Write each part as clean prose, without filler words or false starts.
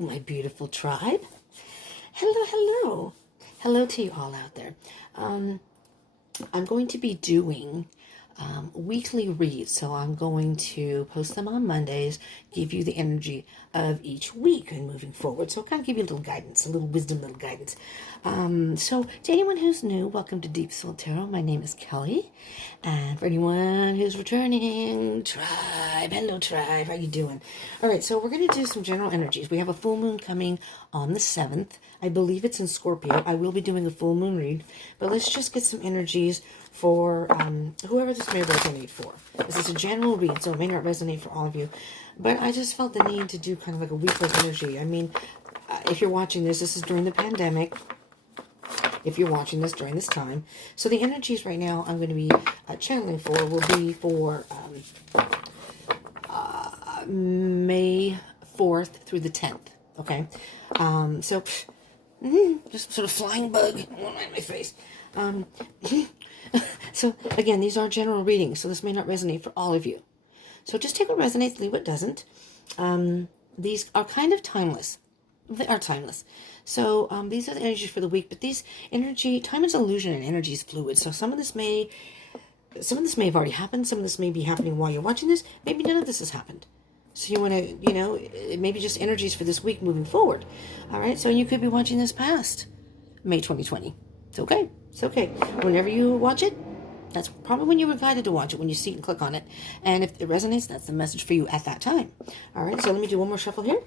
my beautiful tribe. Hello, hello. Hello to you all out there. I'm going to be doing weekly reads, so I'm going to post them on Mondays, give you the energy of each week and moving forward. So I'll kind of give you a little guidance, a little wisdom, little guidance. So to anyone who's new, welcome to Deep Soul Tarot. My name is Kelly. And for anyone who's returning, tribe, hello tribe, how you doing? All right, so we're going to do some general energies. We have a full moon coming on the 7th. I believe it's in Scorpio. I will be doing a full moon read, but let's just get some energies for whoever this may resonate for. This is a general read, so it may not resonate for all of you, but I just felt the need to do kind of like a weekly energy. I mean, if you're watching this is during the pandemic. If you're watching this during this time. So the energies right now I'm going to be channeling for will be for May 4th through the 10th. Okay? So, just sort of flying bug right in my face. So, again, these are general readings, so this may not resonate for all of you. So just take what resonates, leave what doesn't. These are kind of timeless. They are timeless. So these are the energies for the week, but these time is illusion and energy is fluid. So some of this may have already happened. Some of this may be happening while you're watching this. Maybe none of this has happened. So you want to, maybe just energies for this week moving forward. All right. So you could be watching this past May 2020. It's okay. It's okay. Whenever you watch it, that's probably when you were guided to watch it, when you see it and click on it. And if it resonates, that's the message for you at that time. All right. So let me do one more shuffle here.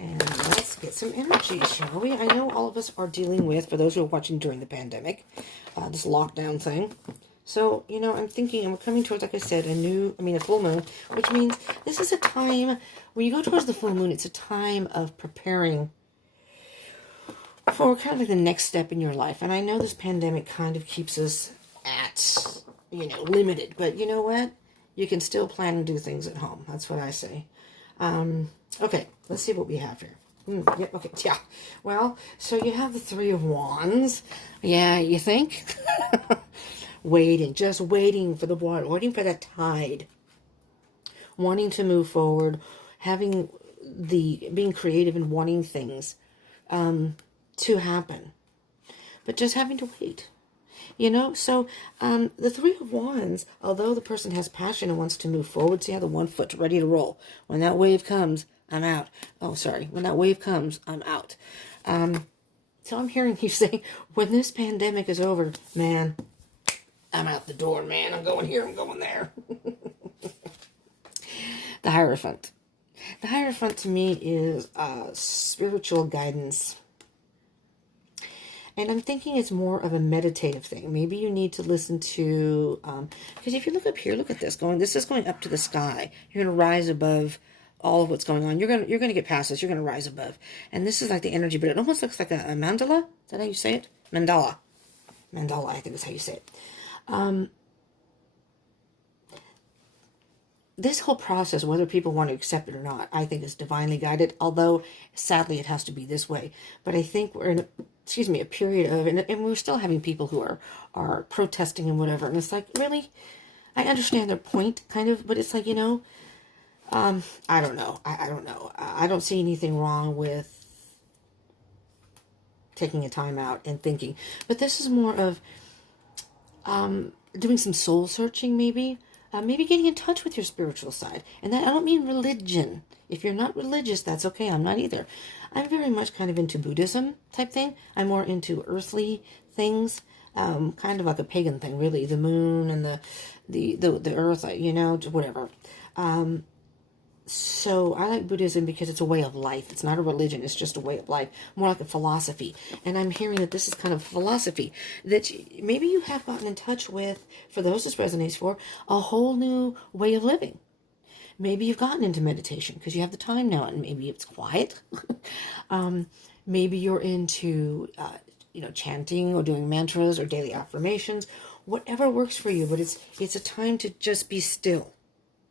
And let's get some energy, shall we? I know all of us are dealing with, for those who are watching during the pandemic, this lockdown thing. So, I'm thinking, I'm coming towards, like I said, a full moon, which means this is a time, when you go towards the full moon, it's a time of preparing for kind of like the next step in your life. And I know this pandemic kind of keeps us at, limited, but you know what? You can still plan and do things at home. That's what I say. Okay, let's see what we have here. Yeah. Well, so you have the Three of Wands. Yeah, you think? Just waiting for the water, waiting for that tide. Wanting to move forward, being creative and wanting things to happen. But just having to wait. So the Three of Wands, although the person has passion and wants to move forward, see how the one foot's ready to roll. When that wave comes, I'm out. Oh, sorry. When that wave comes, I'm out. So I'm hearing you say, when this pandemic is over, man, I'm out the door, man. I'm going here, I'm going there. The Hierophant. The Hierophant to me is spiritual guidance. And I'm thinking it's more of a meditative thing. Maybe you need to listen to, because if you look up here, look at this. This is going up to the sky. You're going to rise above all of what's going on. You're going to get past this. You're going to rise above. And this is like the energy, but it almost looks like a mandala. Is that how you say it? Mandala. Mandala, I think is how you say it. This whole process, whether people want to accept it or not, I think is divinely guided, although sadly it has to be this way. But I think we're in a period of, and we're still having people who are protesting and whatever, and it's like, really? I understand their point, kind of, but it's like, I don't know. I don't know. I don't see anything wrong with taking a time out and thinking. But this is more of doing some soul searching, maybe. Maybe getting in touch with your spiritual side. And that, I don't mean religion. If you're not religious, that's okay. I'm not either. I'm very much kind of into Buddhism type thing. I'm more into earthly things. Kind of like a pagan thing, really. The moon and the earth, whatever. So I like Buddhism because it's a way of life. It's not a religion. It's just a way of life. More like a philosophy. And I'm hearing that this is kind of philosophy that maybe you have gotten in touch with, for those this resonates for, a whole new way of living. Maybe you've gotten into meditation because you have the time now and maybe it's quiet. Maybe you're into, chanting or doing mantras or daily affirmations. Whatever works for you, but it's a time to just be still.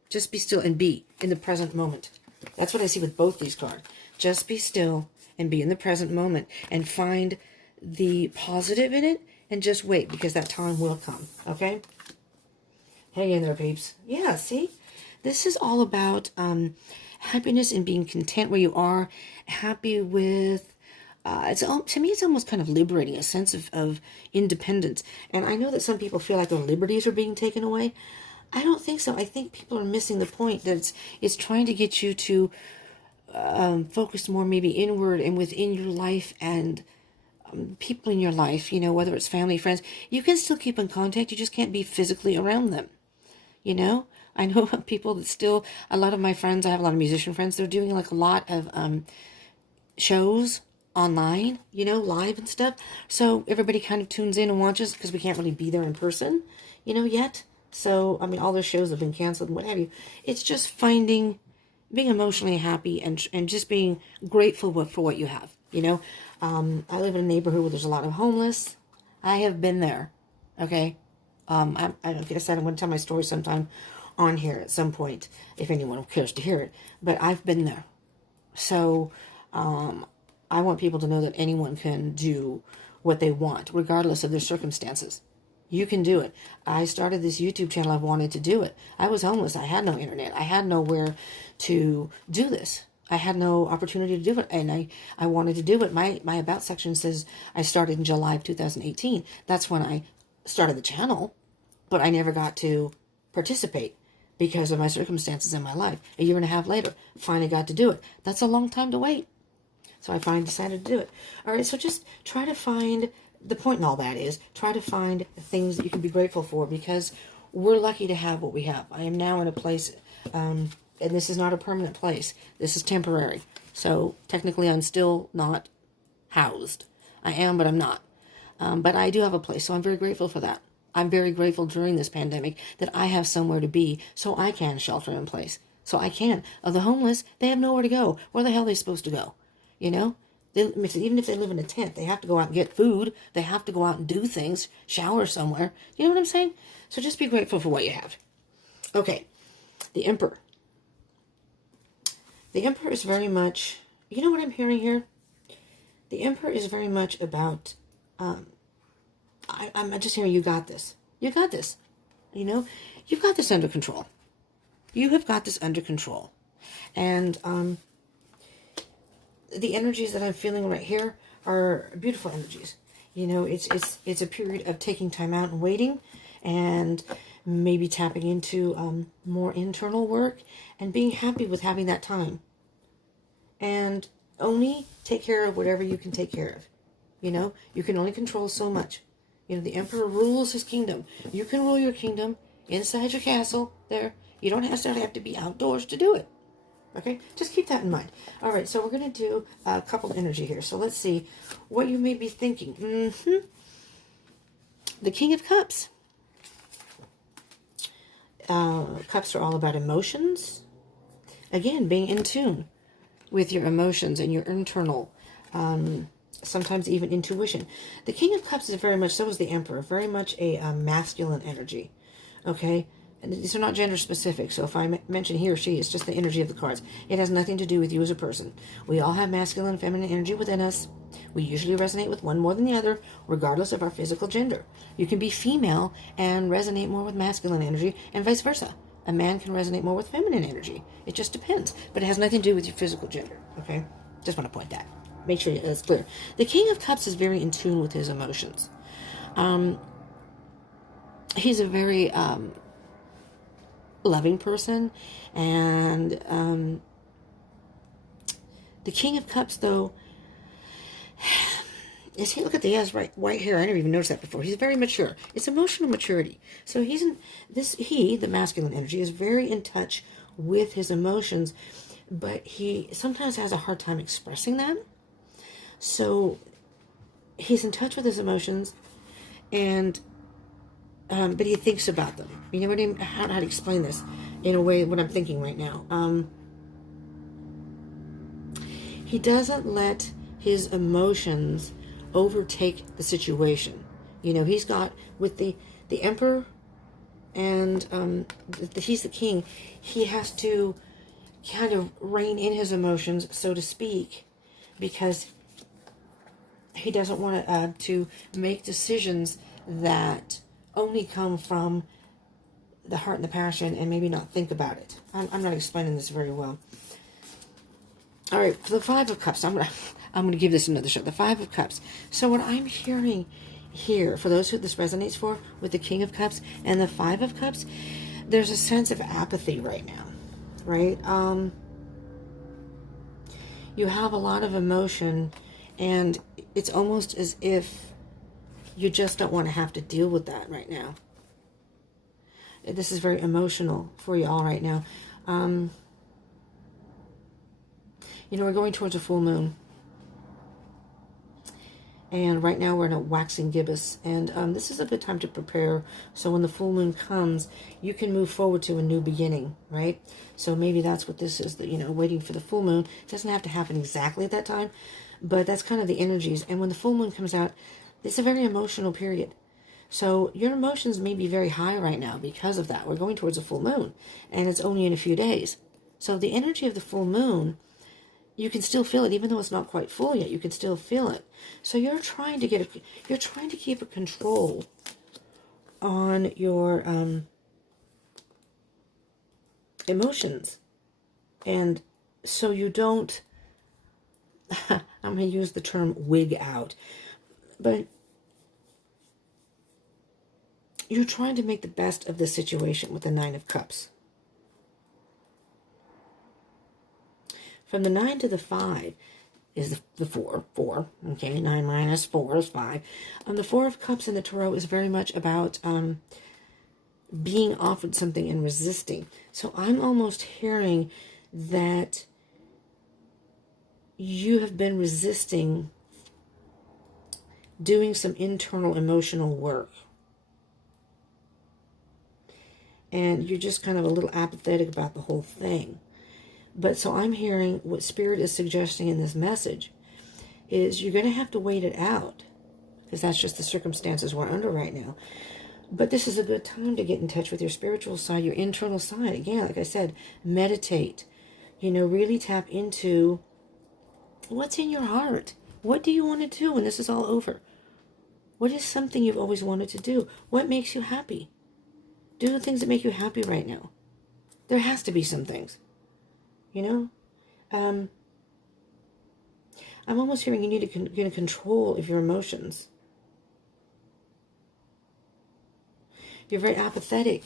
Just be still and be in the present moment. That's what I see with both these cards. Just be still and be in the present moment and find the positive in it and just wait because that time will come. Okay? Hang in there, peeps. Yeah, see? This is all about happiness in being content where you are, happy with, to me, it's almost kind of liberating, a sense of independence. And I know that some people feel like their liberties are being taken away. I don't think so. I think people are missing the point that it's trying to get you to focus more maybe inward and within your life and people in your life, you know, whether it's family, friends. You can still keep in contact. You just can't be physically around them, you know. I know people that still, a lot of my friends, I have a lot of musician friends, they're doing like a lot of shows online, you know, live and stuff. So everybody kind of tunes in and watches because we can't really be there in person, you know, yet. So, I mean, all those shows have been canceled and what have you. It's just finding, being emotionally happy and just being grateful for what you have, you know. I live in a neighborhood where there's a lot of homeless. I have been there, okay. I don't guess I'm going to tell my story sometime on here at some point, if anyone cares to hear it. But I've been there. So, I want people to know that anyone can do what they want, regardless of their circumstances. You can do it. I started this YouTube channel. I've wanted to do it. I was homeless. I had no internet. I had nowhere to do this. I had no opportunity to do it. And I wanted to do it. My About section says I started in July of 2018. That's when I started the channel. But I never got to participate because of my circumstances in my life. A year and a half later, finally got to do it. That's a long time to wait. So I finally decided to do it. All right, so just try to find, the point in all that is, try to find things that you can be grateful for because we're lucky to have what we have. I am now in a place, and this is not a permanent place. This is temporary. So technically I'm still not housed. I am, but I'm not. But I do have a place, so I'm very grateful for that. I'm very grateful during this pandemic that I have somewhere to be so I can shelter in place. So I can. The homeless, they have nowhere to go. Where the hell are they supposed to go? You know, even if they live in a tent, they have to go out and get food. They have to go out and do things, shower somewhere. You know what I'm saying? So just be grateful for what you have. Okay, the Emperor. The Emperor is very much, you know what I'm hearing here? The Emperor is very much about, I'm just hearing you got this. You got this. You know, you've got this under control. You have got this under control. And, the energies that I'm feeling right here are beautiful energies. You know, it's a period of taking time out and waiting and maybe tapping into more internal work and being happy with having that time. And only take care of whatever you can take care of. You know, you can only control so much. You know, the Emperor rules his kingdom. You can rule your kingdom inside your castle there. You don't necessarily have to be outdoors to do it. Okay, just keep that in mind. All right, so we're going to do a couple energy here. So let's see what you may be thinking. The King of Cups. Cups are all about emotions. Again, being in tune with your emotions and your internal, sometimes even intuition. The King of Cups is very much, so is the Emperor, very much a masculine energy. Okay? And these are not gender specific, so if I mention he or she, it's just the energy of the cards. It has nothing to do with you as a person. We all have masculine and feminine energy within us. We usually resonate with one more than the other, regardless of our physical gender. You can be female and resonate more with masculine energy, and vice versa. A man can resonate more with feminine energy. It just depends, but it has nothing to do with your physical gender, okay? Just want to point that. Make sure that's clear. The King of Cups is very in tune with his emotions. He's a very... loving person, and the King of Cups, though, is he? Look at the, he has white hair. I never even noticed that before. He's very mature. It's emotional maturity. So he's in this. The masculine energy, is very in touch with his emotions, but he sometimes has a hard time expressing them. So he's in touch with his emotions, and but he thinks about them. You know what I mean? How to explain this in a way, what I'm thinking right now. He doesn't let his emotions overtake the situation. You know, he's got, with the Emperor and he's the king, he has to kind of rein in his emotions, so to speak, because he doesn't want to make decisions that only come from the heart and the passion and maybe not think about it. I'm not explaining this very well. All right, for the Five of Cups, I'm gonna give this another shot. The Five of Cups. So what I'm hearing here, for those who this resonates for, with the King of Cups and the Five of Cups, there's a sense of apathy right now, right? You have a lot of emotion, and it's almost as if you just don't want to have to deal with that right now. This is very emotional for you all right now. You know, we're going towards a full moon. And right now we're in a waxing gibbous. And this is a good time to prepare. So when the full moon comes, you can move forward to a new beginning, right? So maybe that's what this is, that, you know, waiting for the full moon. It doesn't have to happen exactly at that time, but that's kind of the energies. And when the full moon comes out, it's a very emotional period. So your emotions may be very high right now because of that. We're going towards a full moon, and it's only in a few days. So the energy of the full moon, you can still feel it, even though it's not quite full yet. You can still feel it. So you're trying to keep a control on your emotions, and so you don't. I'm going to use the term wig out, but you're trying to make the best of the situation with the Nine of Cups. From the 9 to the 5 is the 4. Okay, 9 minus 4 is 5. The Four of Cups in the Tarot is very much about being offered something and resisting. So I'm almost hearing that you have been resisting doing some internal emotional work. And you're just kind of a little apathetic about the whole thing. But so I'm hearing what Spirit is suggesting in this message is you're going to have to wait it out, because that's just the circumstances we're under right now. But this is a good time to get in touch with your spiritual side, your internal side. Again, like I said, meditate. You know, really tap into what's in your heart. What do you want to do when this is all over? What is something you've always wanted to do? What makes you happy? Do the things that make you happy right now. There has to be some things. You know? I'm almost hearing you need to get control of your emotions. You're very apathetic,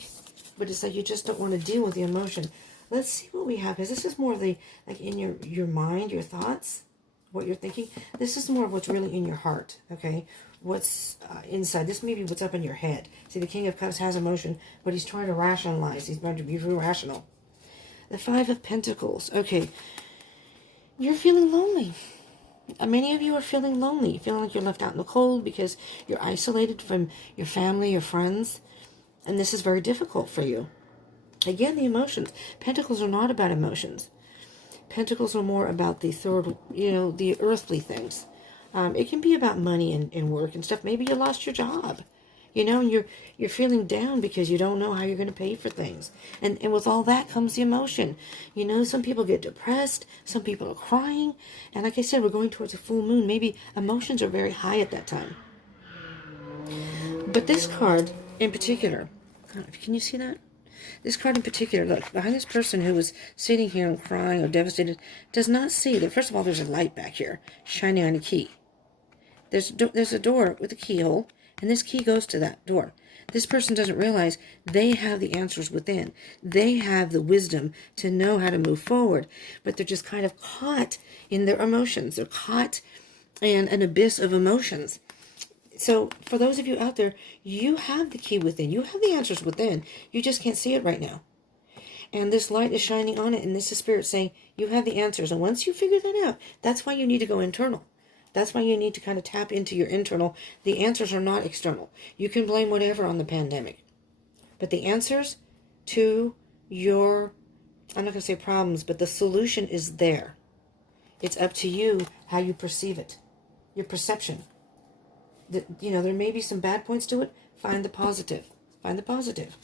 but it's like you just don't want to deal with the emotion. Let's see what we have, because this is more of the, like, in your mind, your thoughts, what you're thinking. This is more of what's really in your heart, okay? What's inside. This may be what's up in your head. See, the King of Cups has emotion, but he's trying to rationalize. He's trying to be very rational. The Five of Pentacles. Okay, you're feeling lonely. Many of you are feeling lonely, feeling like you're left out in the cold because you're isolated from your family, your friends, and this is very difficult for you. Again, the emotions. Pentacles are not about emotions. Pentacles are more about the third, the earthly things. It can be about money and work and stuff. Maybe you lost your job, and you're feeling down because you don't know how you're going to pay for things. And with all that comes the emotion. Some people get depressed. Some people are crying. And like I said, we're going towards a full moon. Maybe emotions are very high at that time. But this card in particular, can you see that? This card in particular, look, behind this person who was sitting here and crying or devastated, does not see that, first of all, there's a light back here shining on a key. There's a door with a keyhole, and this key goes to that door. This person doesn't realize they have the answers within. They have the wisdom to know how to move forward, but they're just kind of caught in their emotions. They're caught in an abyss of emotions. So for those of you out there, you have the key within. You have the answers within. You just can't see it right now. And this light is shining on it, and this is Spirit saying, you have the answers. And once you figure that out, that's why you need to go internal. That's why you need to kind of tap into your internal. The answers are not external. You can blame whatever on the pandemic. But the answers to your, I'm not going to say problems, but the solution is there. It's up to you how you perceive it. Your perception. There may be some bad points to it. Find the positive. Find the positive.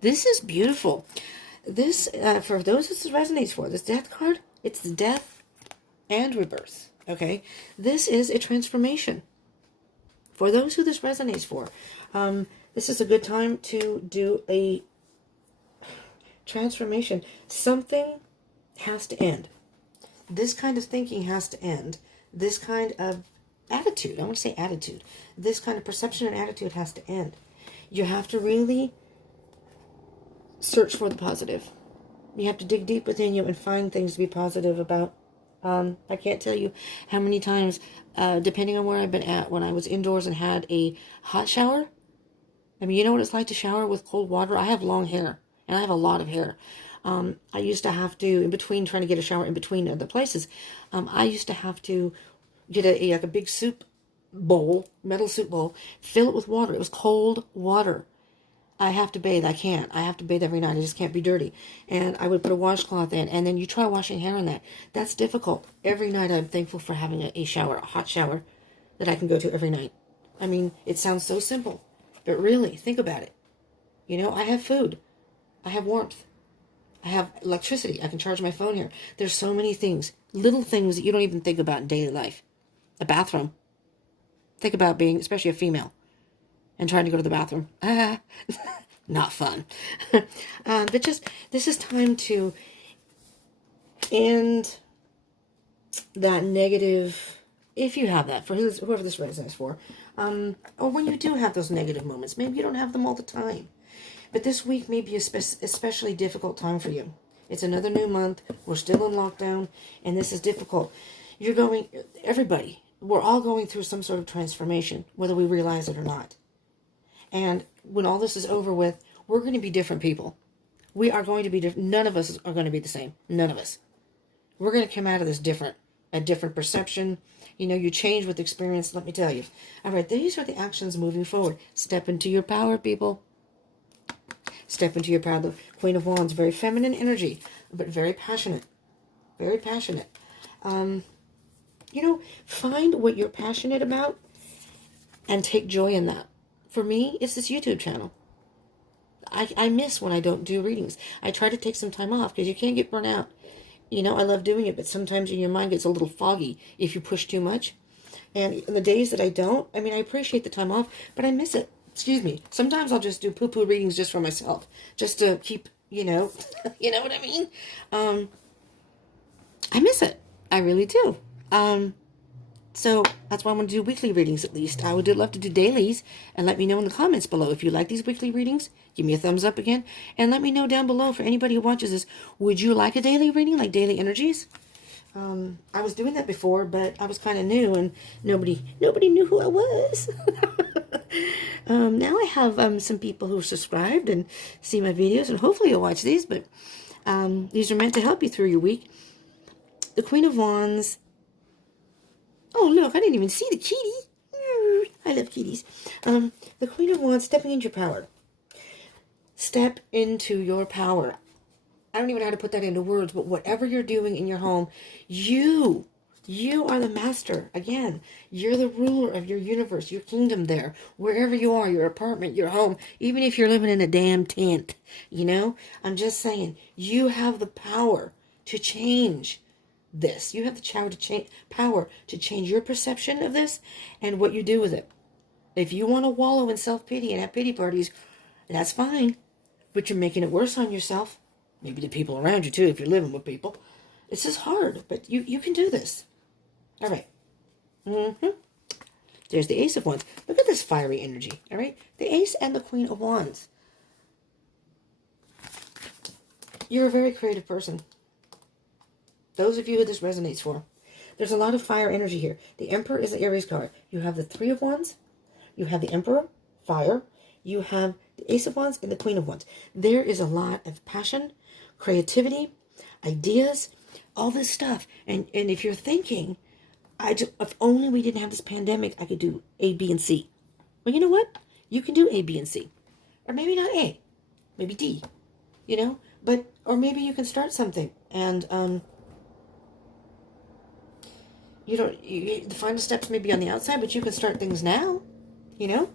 This is beautiful. This, for those this resonates for, this Death card, it's the death and rebirth. Okay? This is a transformation. For those who this resonates for, this is a good time to do transformation. Something has to end. This kind of thinking has to end. This kind of attitude, I want to say attitude, this kind of perception and attitude has to end. You have to really search for the positive. You have to dig deep within you and find things to be positive about. I can't tell you how many times, depending on where I've been at, when I was indoors and had a hot shower. I mean, you know what it's like to shower with cold water? I have long hair, and I have a lot of hair. I used to have to, in between trying to get a shower in between other places, I used to have to get like a big soup bowl, metal soup bowl, fill it with water. It was cold water. I have to bathe. I can't. I have to bathe every night. I just can't be dirty. And I would put a washcloth in, and then you try washing hair in that. That's difficult. Every night I'm thankful for having a shower, a hot shower that I can go to every night. I mean, it sounds so simple, but really, think about it. You know, I have food. I have warmth. I have electricity. I can charge my phone here. There's so many things, little things that you don't even think about in daily life. A bathroom. Think about being, especially a female, and trying to go to the bathroom. Not fun. But just, this is time to end that negative, if you have that, for whoever this resonates for, or when you do have those negative moments. Maybe you don't have them all the time. But this week may be a especially difficult time for you. It's another new month. We're still in lockdown, and this is difficult. Everybody, we're all going through some sort of transformation, whether we realize it or not. And when all this is over with, we're going to be different people. We are going to be different. None of us are going to be the same. None of us. We're going to come out of this different. A different perception. You know, you change with experience, let me tell you. All right, these are the actions moving forward. Step into your power, people. Step into your power. The Queen of Wands, very feminine energy, but very passionate. Very passionate. You know, find what you're passionate about and take joy in that. For me, it's this YouTube channel. I miss when I don't do readings. I try to take some time off because you can't get burnt out. You know, I love doing it, but sometimes your mind gets a little foggy if you push too much. And the days that I don't, I mean, I appreciate the time off, but I miss it. Excuse me. Sometimes I'll just do poo-poo readings just for myself, just to keep, you know, you know what I mean? I miss it. I really do. So that's why I'm going to do weekly readings at least. I would love to do dailies, and let me know in the comments below. If you like these weekly readings, give me a thumbs up again, and let me know down below for anybody who watches this. Would you like a daily reading, like daily energies? I was doing that before, but I was kind of new, and nobody knew who I was. Now I have some people who are subscribed and see my videos, and hopefully you'll watch these, but these are meant to help you through your week. The Queen of Wands. Oh, look, I didn't even see the kitty. I love kitties. The Queen of Wands, stepping into your power. Step into your power. I don't even know how to put that into words, but whatever you're doing in your home, you are the master. Again, you're the ruler of your universe, your kingdom there. Wherever you are, your apartment, your home, even if you're living in a damn tent, you know? I'm just saying, you have the power to change this. You have the power to change your perception of this and what you do with it. If you want to wallow in self-pity and have pity parties, that's fine. But you're making it worse on yourself. Maybe the people around you too, if you're living with people. This is hard, but you can do this. All right. There's the Ace of Wands. Look at this fiery energy. All right. The Ace and the Queen of Wands. You're a very creative person. Those of you who this resonates for. There's a lot of fire energy here. The Emperor is the Aries card. You have the Three of Wands. You have the Emperor, fire. You have the Ace of Wands and the Queen of Wands. There is a lot of passion, creativity, ideas, all this stuff. And if you're thinking, if only we didn't have this pandemic, I could do A, B, and C. Well, you know what? You can do A, B, and C. Or maybe not A. Maybe D. You know? Or maybe you can start something. And, the final steps may be on the outside, but you can start things now, you know.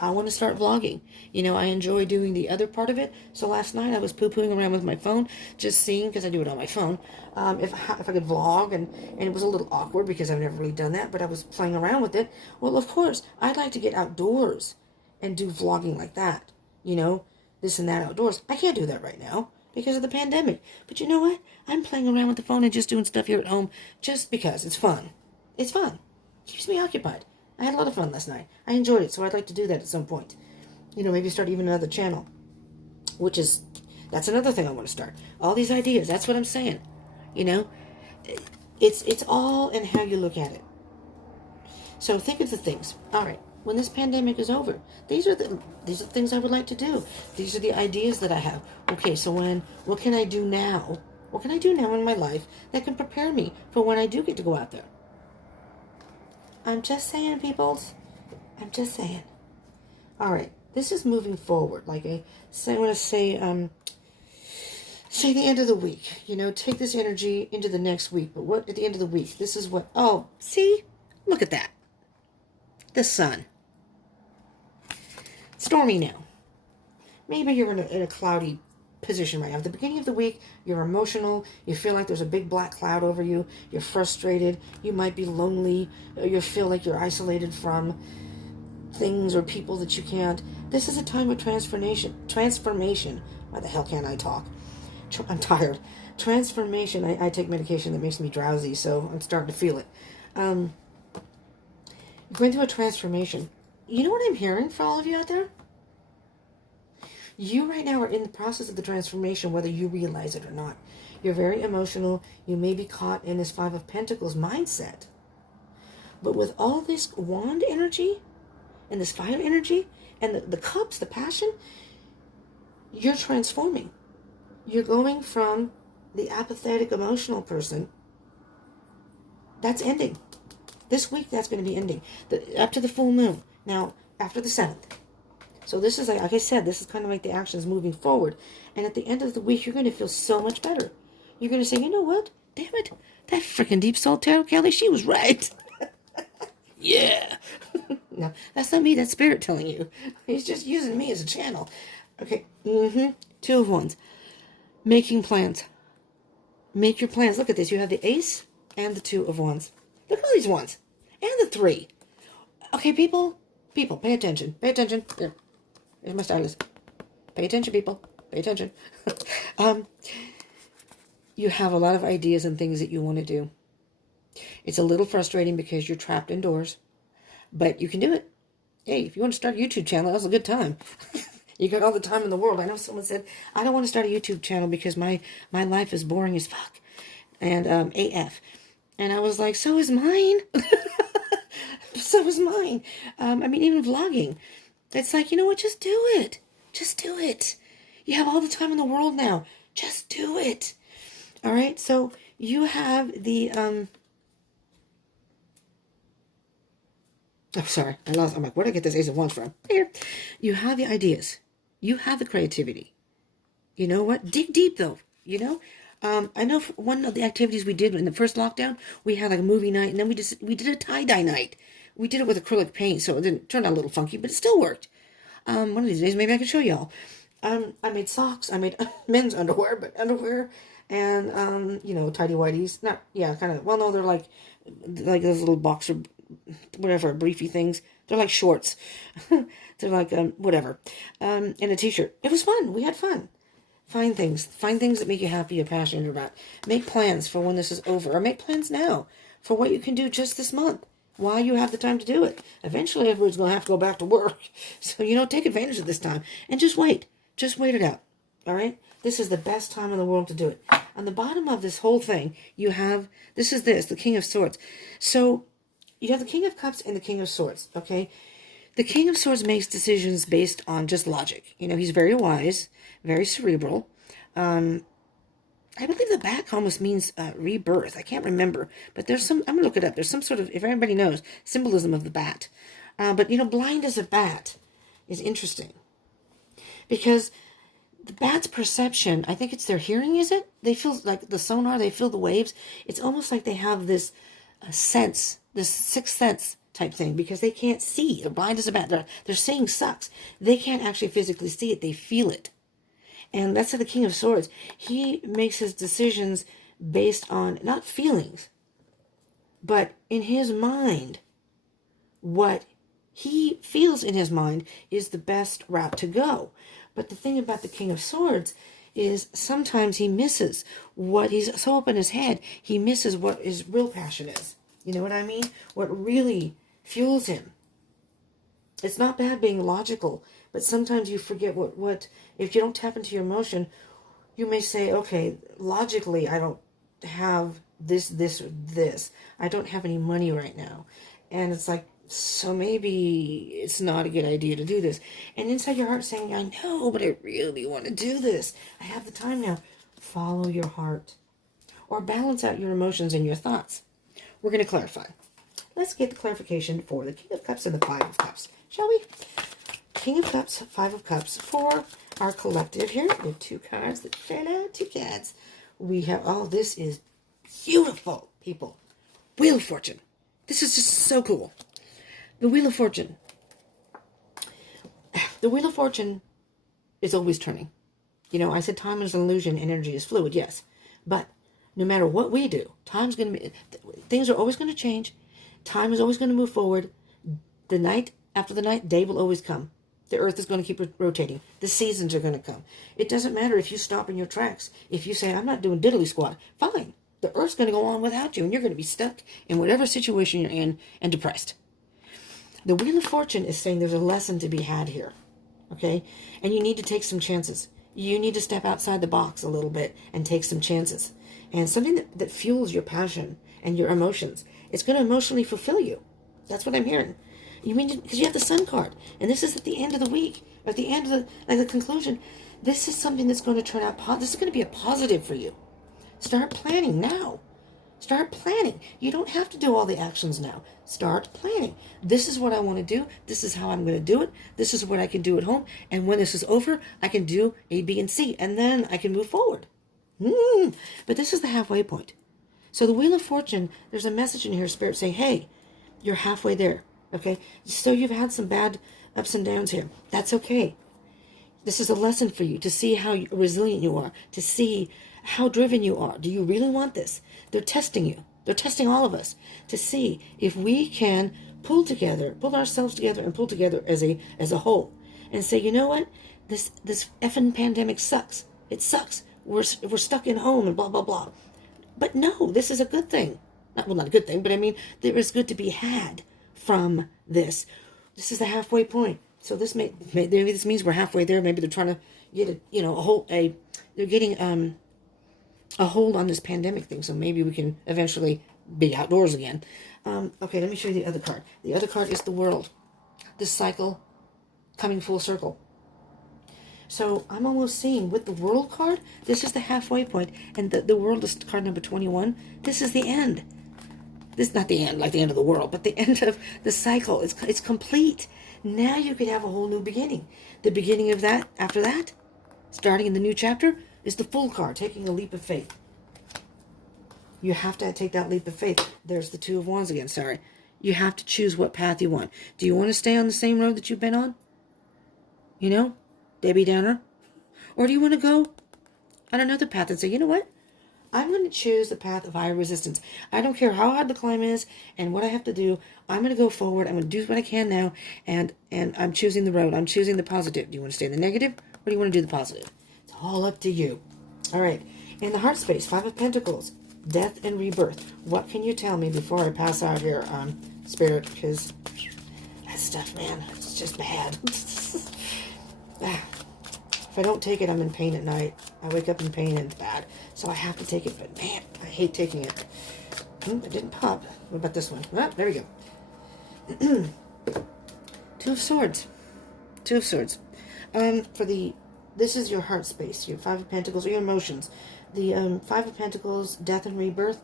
I want to start vlogging. You know, I enjoy doing the other part of it. So last night I was poo-pooing around with my phone, just seeing, because I do it on my phone, if I could vlog, and it was a little awkward because I've never really done that, but I was playing around with it. Well, of course, I'd like to get outdoors and do vlogging like that, you know, this and that outdoors. I can't do that right now because of the pandemic. But you know what? I'm playing around with the phone and just doing stuff here at home just because it's fun. It's fun. Keeps me occupied. I had a lot of fun last night. I enjoyed it, so I'd like to do that at some point. Maybe start even another channel, that's another thing I want to start. All these ideas, that's what I'm saying. It's all in how you look at it. So think of the things. All right, when this pandemic is over, these are the things I would like to do. These are the ideas that I have. Okay, so what can I do now? What can I do now in my life that can prepare me for when I do get to go out there? I'm just saying, peoples. I'm just saying. All right, this is moving forward. I want to say the end of the week. Take this energy into the next week. But what at the end of the week? This is what. Oh, see, look at that. The sun. Stormy now. Maybe you're in a cloudy position right now. At the beginning of the week, you're emotional. You feel like there's a big black cloud over you. You're frustrated. You might be lonely. You feel like you're isolated from things or people that you can't. This is a time of transformation. Why the hell can't I talk? I'm tired. Transformation. I take medication that makes me drowsy, so I'm starting to feel it. Going through a transformation. You know what I'm hearing for all of you out there? You right now are in the process of the transformation, whether you realize it or not. You're very emotional. You may be caught in this Five of Pentacles mindset. But with all this wand energy and this fire energy and the cups, the passion, you're transforming. You're going from the apathetic emotional person. That's ending. This week, that's going to be ending. Up to the full moon. Now, after the 7th. So this is, like I said, this is kind of like the actions moving forward. And at the end of the week, you're going to feel so much better. You're going to say, you know what? Damn it. That freaking Deep Soul Tarot Kelly, she was right. Yeah. No, that's not me. That's Spirit telling you. He's just using me as a channel. Okay. Two of Wands. Making plans. Make your plans. Look at this. You have the Ace and the Two of Wands. Look at all these wands. And the 3. Okay, people, pay attention. Pay attention. Here's my stylus. Pay attention, people. Pay attention. You have a lot of ideas and things that you want to do. It's a little frustrating because you're trapped indoors. But you can do it. Hey, if you want to start a YouTube channel, that's a good time. You got all the time in the world. I know someone said, I don't want to start a YouTube channel because my life is boring as fuck. And AF. And I was like, so is mine. So is mine. Even vlogging. It's like, you know what? Just do it. Just do it. You have all the time in the world now. Just do it. All right. So you have the, I'm sorry. I'm like, where did I get this Ace of Wands from? Here. You have the ideas. You have the creativity. You know what? Dig deep though. I know one of the activities we did in the first lockdown, we had like a movie night, and then we did a tie-dye night. We did it with acrylic paint, so it didn't turn out a little funky, but it still worked. One of these days, maybe I can show y'all. I made socks. I made men's underwear, and tidy whities. Not, yeah, kind of. Well, no, they're like those little boxer, whatever, briefy things. They're like shorts. They're like whatever, and a t-shirt. It was fun. We had fun. Find things that make you happy and passionate about. Make plans for when this is over, or make plans now for what you can do just this month while you have the time to do it. Eventually, everyone's going to have to go back to work. So, take advantage of this time and just wait. Just wait it out. All right? This is the best time in the world to do it. On the bottom of this whole thing, you have, the King of Swords. So, you have the King of Cups and the King of Swords, okay? The King of Swords makes decisions based on just logic. He's very wise, very cerebral. I believe the back almost means rebirth. I can't remember, but there's some, I'm going to look it up. There's some sort of, if everybody knows, symbolism of the bat. But blind as a bat is interesting. Because the bat's perception, I think it's their hearing, is it? They feel like the sonar, they feel the waves. It's almost like they have this sense, this sixth sense type thing, because they can't see. They're blind as a bat. They're seeing sucks. They can't actually physically see it. They feel it. And that's the King of Swords. He makes his decisions based on not feelings, but in his mind. What he feels in his mind is the best route to go. But the thing about the King of Swords is sometimes he misses what he's so up in his head. He misses what his real passion is. You know what I mean? What really fuels him. It's not bad being logical, but sometimes you forget what if you don't tap into your emotion, you may say, okay, logically, I don't have this. I don't have any money right now. And it's like, so maybe it's not a good idea to do this. And inside your heart saying, I know, but I really want to do this. I have the time now. Follow your heart. Or balance out your emotions and your thoughts. We're going to clarify. Let's get the clarification for the King of Cups and the Five of Cups, shall we? King of Cups, Five of Cups for our collective here. We have 2 cards that fell out, 2 cards. We have, oh, this is beautiful, people. Wheel of Fortune. This is just so cool. The Wheel of Fortune. The Wheel of Fortune is always turning. You know, I said time is an illusion, energy is fluid, yes. But no matter what we do, things are always going to change. Time is always going to move forward. The night after the night, day will always come. The earth is going to keep rotating. The seasons are going to come. It doesn't matter if you stop in your tracks. If you say, I'm not doing diddly squat, fine. The earth's going to go on without you, and you're going to be stuck in whatever situation you're in and depressed. The Wheel of Fortune is saying there's a lesson to be had here, okay? And you need to take some chances. You need to step outside the box a little bit and take some chances. And something that fuels your passion and your emotions, it's going to emotionally fulfill you. That's what I'm hearing. You mean, because you have the Sun card, and this is at the end of the week, at the end of the conclusion. This is something that's going to turn out, this is going to be a positive for you. Start planning now. Start planning. You don't have to do all the actions now. Start planning. This is what I want to do. This is how I'm going to do it. This is what I can do at home. And when this is over, I can do A, B, and C. And then I can move forward. But this is the halfway point. So the Wheel of Fortune, there's a message in here, Spirit saying, hey, you're halfway there. Okay? So you've had some bad ups and downs here. That's okay. This is a lesson for you to see how resilient you are, to see how driven you are. Do you really want this? They're testing you. They're testing all of us to see if we can pull ourselves together and pull together as a whole and say, you know what? This effing pandemic sucks. It sucks. We're stuck in home and blah, blah, blah. But no, this is a good thing. Not a good thing, but I mean, there is good to be had from this. This is the halfway point. So maybe this means we're halfway there. Maybe they're trying to get they're getting a hold on this pandemic thing. So maybe we can eventually be outdoors again. Okay, let me show you the other card. The other card is the World. This cycle coming full circle. So I'm almost seeing with the World card, this is the halfway point, and the World is card number 21. This is the end. This is not the end, like the end of the world, but the end of the cycle. It's complete. Now you could have a whole new beginning. The beginning of that, after that, starting in the new chapter, is the Fool card, taking a leap of faith. You have to take that leap of faith. There's the Two of Wands again, sorry. You have to choose what path you want. Do you want to stay on the same road that you've been on? You know? Debbie Downer? Or do you want to go on another path and say, you know what? I'm going to choose the path of higher resistance. I don't care how hard the climb is and what I have to do. I'm going to go forward. I'm going to do what I can now, and I'm choosing the road. I'm choosing the positive. Do you want to stay in the negative, or do you want to do the positive? It's all up to you. All right. In the heart space, Five of Pentacles, death and rebirth. What can you tell me before I pass out here, Spirit? Because that stuff, man, it's just bad. If I don't take it, I'm in pain at night. I wake up in pain and it's bad. So I have to take it, but man, I hate taking it. It didn't pop. What about this one? Ah, there we go. Two of Swords. Two of Swords. This is your heart space. Your Five of Pentacles, or your emotions. The Five of Pentacles, death and rebirth.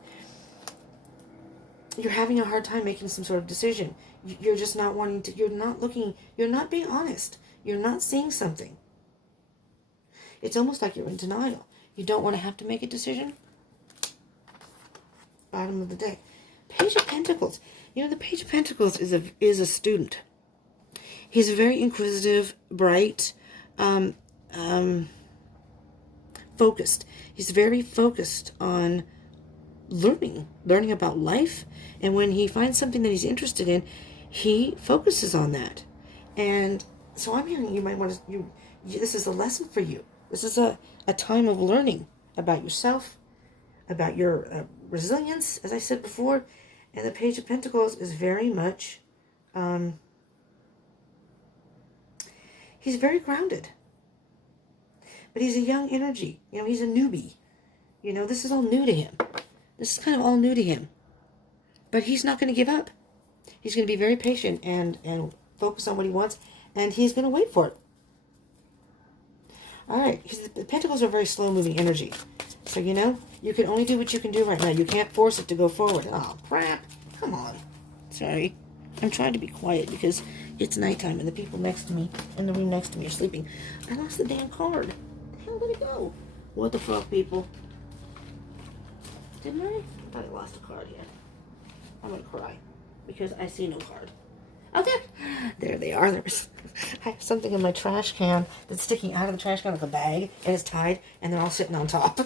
You're having a hard time making some sort of decision. You're just not wanting to, you're not looking, you're not being honest. You're not seeing something. It's almost like you're in denial. You don't want to have to make a decision. Bottom of the deck. Page of Pentacles. You know, the Page of Pentacles is a student. He's very inquisitive, bright, focused. He's very focused on learning about life. And when he finds something that he's interested in, he focuses on that. And so I'm hearing you might want to, This is a lesson for you. This is a time of learning about yourself, about your resilience, as I said before. And the Page of Pentacles is very much, he's very grounded. But he's a young energy. You know, he's a newbie. You know, this is all new to him. This is kind of all new to him. But he's not going to give up. He's going to be very patient and focus on what he wants. And he's going to wait for it. All right. The Pentacles are very slow-moving energy. So, you know, you can only do what you can do right now. You can't force it to go forward. Oh, crap. Come on. Sorry. I'm trying to be quiet because it's nighttime and the people next to me, in the room next to me, are sleeping. I lost the damn card. The hell did it go? What the fuck, people? Didn't I? I thought I lost a card here. I'm going to cry because I see no card. Okay. There they are. I have something in my trash can that's sticking out of the trash can like a bag, and it's tied, and they're all sitting on top.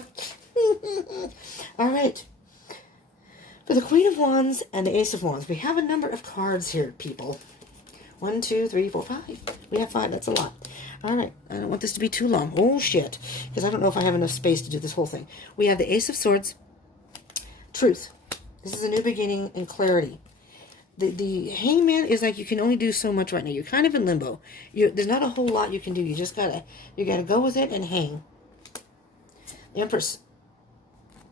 All right. For the Queen of Wands and the Ace of Wands, we have a number of cards here, people. 1, 2, 3, 4, 5. We have 5. That's a lot. All right. I don't want this to be too long. Oh, shit. Because I don't know if I have enough space to do this whole thing. We have the Ace of Swords. Truth. This is a new beginning and clarity. The Hangman is like you can only do so much right now. You're kind of in limbo. There's not a whole lot you can do. You just gotta go with it and hang. The Empress.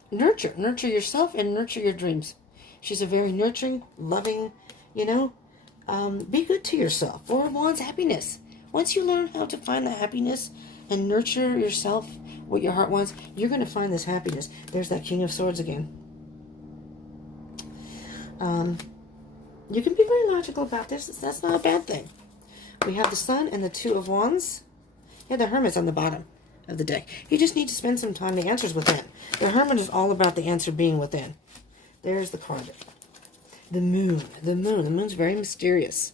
Nurture yourself and nurture your dreams. She's a very nurturing, loving, you know. Be good to yourself. Four of Wands, happiness. Once you learn how to find the happiness and nurture yourself, what your heart wants, you're going to find this happiness. There's that King of Swords again. You can be very logical about this. That's not a bad thing. We have the Sun and the Two of Wands. Yeah, the Hermit's on the bottom of the deck. You just need to spend some time. The answer's within. The Hermit is all about the answer being within. There's the card. The Moon. The Moon. The Moon's very mysterious.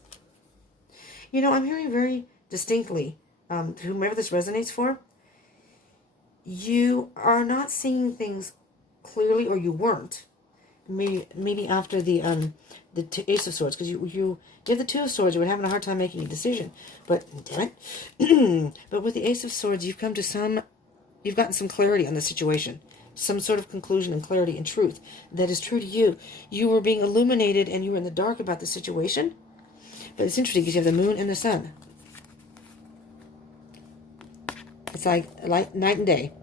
You know, I'm hearing very distinctly, whomever this resonates for, you are not seeing things clearly, or you weren't. Maybe after the Ace of Swords, because you give the Two of Swords, you were having a hard time making a decision. But damn it, but with the Ace of Swords, you've gotten some clarity on the situation, some sort of conclusion and clarity and truth that is true to you. You were being illuminated, and you were in the dark about the situation. But it's interesting because you have the Moon and the Sun. It's like night and day.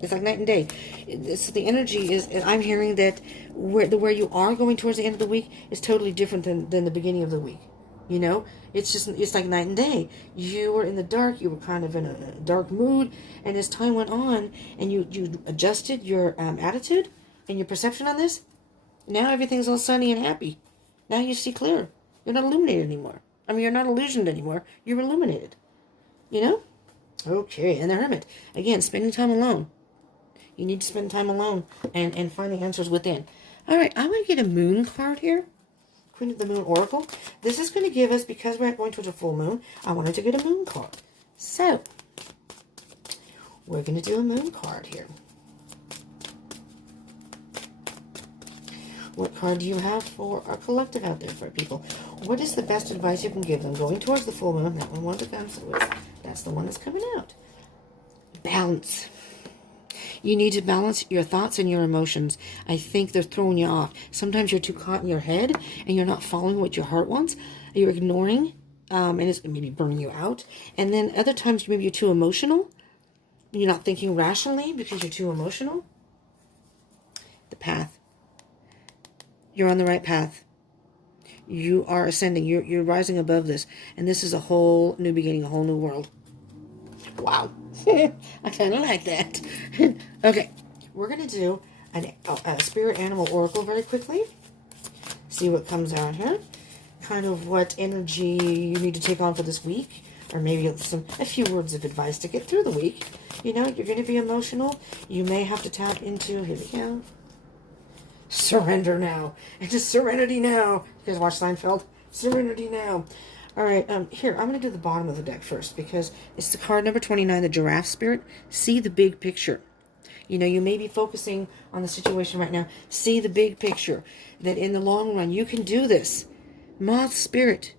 It's like night and day. The energy is, I'm hearing that where you are going towards the end of the week is totally different than the beginning of the week. You know, it's like night and day. You were in the dark. You were kind of in a dark mood, and as time went on, and you adjusted your attitude and your perception on this, now everything's all sunny and happy. Now you see clear. You're not illuminated anymore. I mean, you're not illusioned anymore. You're illuminated. You know? Okay, and the Hermit. Again, spending time alone. You need to spend time alone and find the answers within. All right, I'm going to get a Moon card here. Queen of the Moon Oracle. This is going to give us, because we're going towards a full moon, I wanted to get a Moon card. So, we're going to do a Moon card here. What card do you have for our collective out there for people? What is the best advice you can give them going towards the full moon? That one wanted to cancel with. That's the one that's coming out. Balance. You need to balance your thoughts and your emotions. I think they're throwing you off. Sometimes you're too caught in your head and you're not following what your heart wants. You're ignoring, and it's maybe burning you out. And then other times maybe you're too emotional. You're not thinking rationally because you're too emotional. The path. You're on the right path. You are ascending. You're rising above this. And this is a whole new beginning, a whole new world. Wow. I kind of like that. Okay. We're going to do a Spirit Animal Oracle very quickly. See what comes out here. Kind of what energy you need to take on for this week. Or maybe a few words of advice to get through the week. You know, you're going to be emotional. You may have to tap into, here we go. Surrender now. And just serenity now. You guys watch Seinfeld? Serenity now. All right, here, I'm going to do the bottom of the deck first because it's the card number 29, the Giraffe Spirit. See the big picture. You know, you may be focusing on the situation right now. See the big picture. That in the long run, you can do this. Moth Spirit,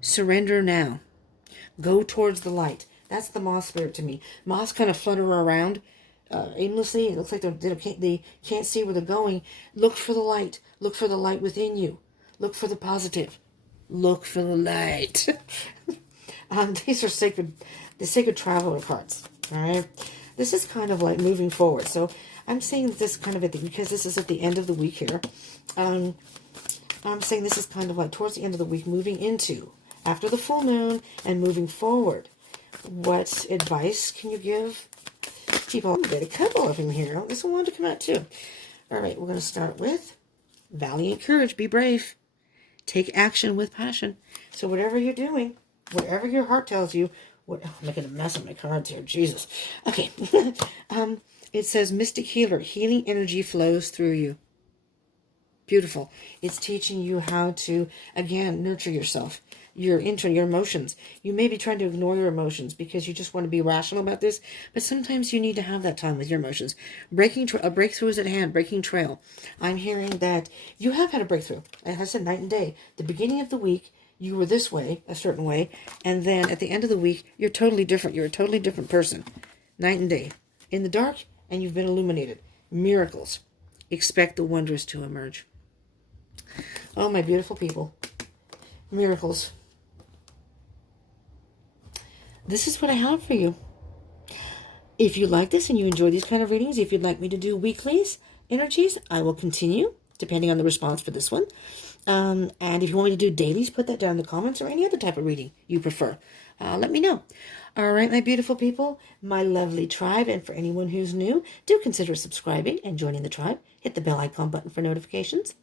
surrender now. Go towards the light. That's the moth spirit to me. Moths kind of flutter around aimlessly. It looks like they can't see where they're going. Look for the light. Look for the light within you. Look for the positive. Look for the light. These are the sacred traveler cards. All right. This is kind of like moving forward. So I'm saying this kind of because this is at the end of the week here. I'm saying this is kind of like towards the end of the week, moving into after the full moon and moving forward. What advice can you give people? I'll get a couple of them here. This one wanted to come out too. All right, we're going to start with valiant courage. Be brave. Take action with passion. So whatever you're doing, whatever your heart tells you, I'm making a mess of my cards here. Jesus. Okay. It says mystic healer. Healing energy flows through you. Beautiful. It's teaching you how to, again, nurture yourself, your emotions. You may be trying to ignore your emotions because you just want to be rational about this, but sometimes you need to have that time with your emotions. A breakthrough is at hand, breaking trail. I'm hearing that you have had a breakthrough. As I said, night and day. The beginning of the week, you were this way, a certain way, and then at the end of the week, you're totally different. You're a totally different person. Night and day. In the dark, and you've been illuminated. Miracles. Expect the wondrous to emerge. Oh, my beautiful people. Miracles. This is what I have for you. If you like this and you enjoy these kind of readings, if you'd like me to do weeklies, energies, I will continue, depending on the response for this one. And if you want me to do dailies, put that down in the comments, or any other type of reading you prefer. Let me know. All right, my beautiful people, my lovely tribe, and for anyone who's new, do consider subscribing and joining the tribe. Hit the bell icon button for notifications.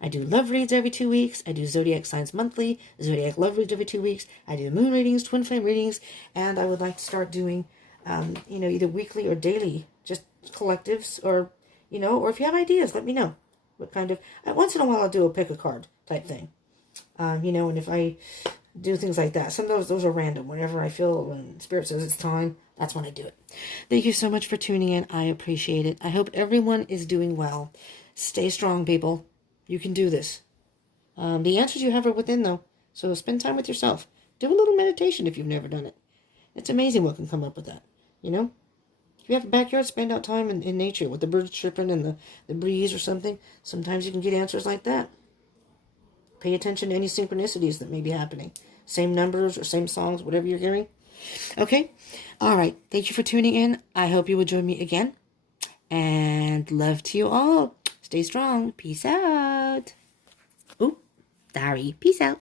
I do love reads every 2 weeks. I do zodiac signs monthly, zodiac love reads every 2 weeks. I do moon readings, twin flame readings, and I would like to start doing, either weekly or daily, just collectives, or if you have ideas, let me know. What kind of, once in a while I'll do a pick a card type thing. And if I do things like that, some of those are random. Whenever I feel when Spirit says it's time, that's when I do it. Thank you so much for tuning in. I appreciate it. I hope everyone is doing well. Stay strong, people. You can do this. The answers you have are within, though. So spend time with yourself. Do a little meditation if you've never done it. It's amazing what can come up with that. If you have a backyard, spend out time in nature with the birds chirping and the breeze or something. Sometimes you can get answers like that. Pay attention to any synchronicities that may be happening. Same numbers or same songs, whatever you're hearing. Okay? All right. Thank you for tuning in. I hope you will join me again. And love to you all. Stay strong. Peace out. Ooh, sorry. Peace out.